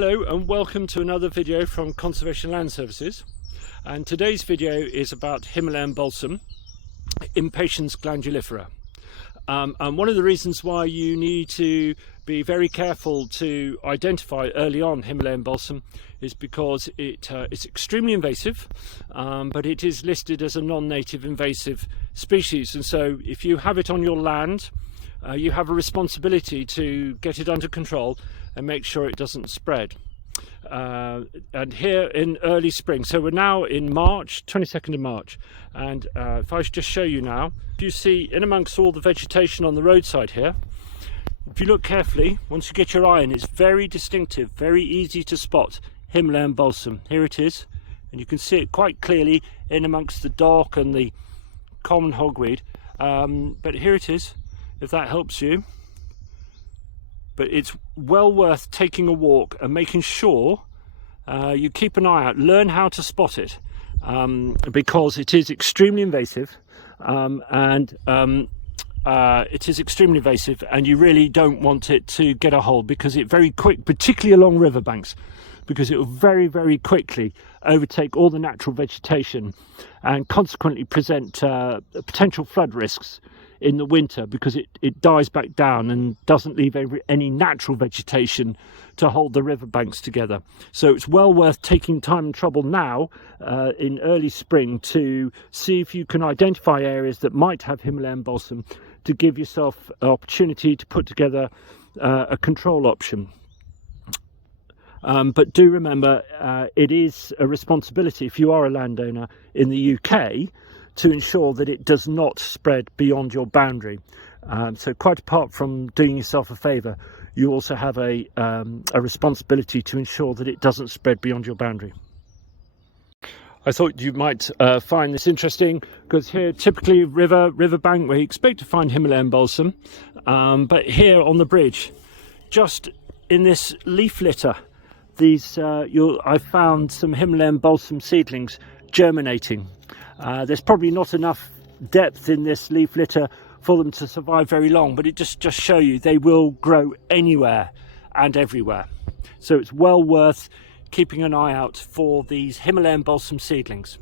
Hello and welcome to another video from Conservation Land Services, and today's video is about Himalayan Balsam, Impatiens glandulifera. And one of the reasons why you need to be very careful to identify early on Himalayan Balsam is because it's extremely invasive, but it is listed as a non-native invasive species, and so if you have it on your land, you have a responsibility to get it under control and make sure it doesn't spread. And here in early spring, so we're now in March, 22nd of March, and if I just show you now, you see in amongst all the vegetation on the roadside here, if you look carefully, once you get your eye in, it's very distinctive, very easy to spot Himalayan Balsam. Here it is, and you can see it quite clearly in amongst the dock and the common hogweed, but here it is, if that helps you. But it's well worth taking a walk and making sure you keep an eye out, learn how to spot it, because it is extremely invasive, and you really don't want it to get a hold, because it very quick, particularly along riverbanks, because it will very quickly overtake all the natural vegetation and consequently present potential flood risks in the winter, because it dies back down and doesn't leave any natural vegetation to hold the riverbanks together. So it's well worth taking time and trouble now in early spring to see if you can identify areas that might have Himalayan Balsam, to give yourself an opportunity to put together a control option. But do remember, it is a responsibility, if you are a landowner in the UK, to ensure that it does not spread beyond your boundary. So quite apart from doing yourself a favour, you also have a responsibility to ensure that it doesn't spread beyond your boundary. I thought you might find this interesting, because here typically riverbank where you expect to find Himalayan Balsam, but here on the bridge, just in this leaf litter, I found some Himalayan Balsam seedlings germinating. There's probably not enough depth in this leaf litter for them to survive very long, but it just show you they will grow anywhere and everywhere. So it's well worth keeping an eye out for these Himalayan Balsam seedlings.